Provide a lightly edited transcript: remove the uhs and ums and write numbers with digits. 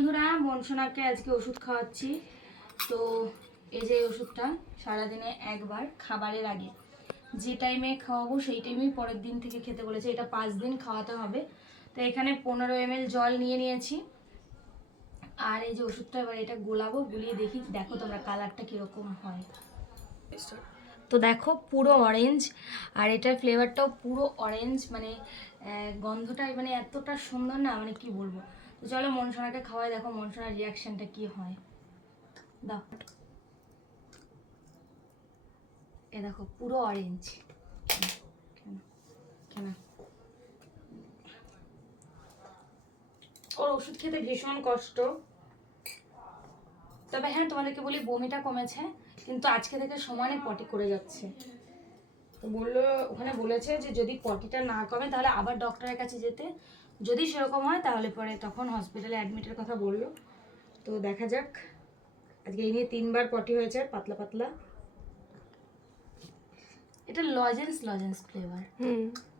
বন্ধুরা, মনসোনাকে আজকে ওষুধ খাওয়াচ্ছি। তো এই যে ওষুধটা সারাদিনে একবার খাবারের আগে যে টাইমে খাওয়াবো সেই টাইমেই পরের দিন থেকে খেতে বলেছে। এটা 5 দিন খাওয়াতে হবে। তো এখানে 15 ml জল নিয়ে নিয়েছি। আর এই যে ওষুধটা এবার এটা গোলাবো, গুলিয়ে দেখি, দেখো তোমরা কালারটা কীরকম হয়। তো দেখো পুরো অরেঞ্জ, আর এটার ফ্লেভারটাও পুরো অরেঞ্জ, মানে গন্ধটা মানে এতটা সুন্দর না, মানে কি বলবো। তো চলো মনসোনাকে খাওয়াই, দেখো মনসোনার রিয়াকশনটা কি হয়। দাও, এ দেখো পুরো অরেঞ্জ। কেন ওর ওষুধ খেতে ভীষণ কষ্ট। তবে হ্যাঁ, তোমাদেরকে বলি বমিটা কমেছে, কিন্তু আজকে থেকে সমানে পটি করে যাচ্ছে। তো বললো, ওখানে বলেছে যে যদি পটিটা না কমে তাহলে আবার ডক্টরের কাছে যেতে, যদি সেরকম হয় তাহলে পরে তখন হসপিটালে অ্যাডমিটের কথা বললো। তো দেখা যাক। আজকে এই নিয়ে 3বার পটি হয়েছে, পাতলা পাতলা। এটা লজেন্স ফ্লেভার।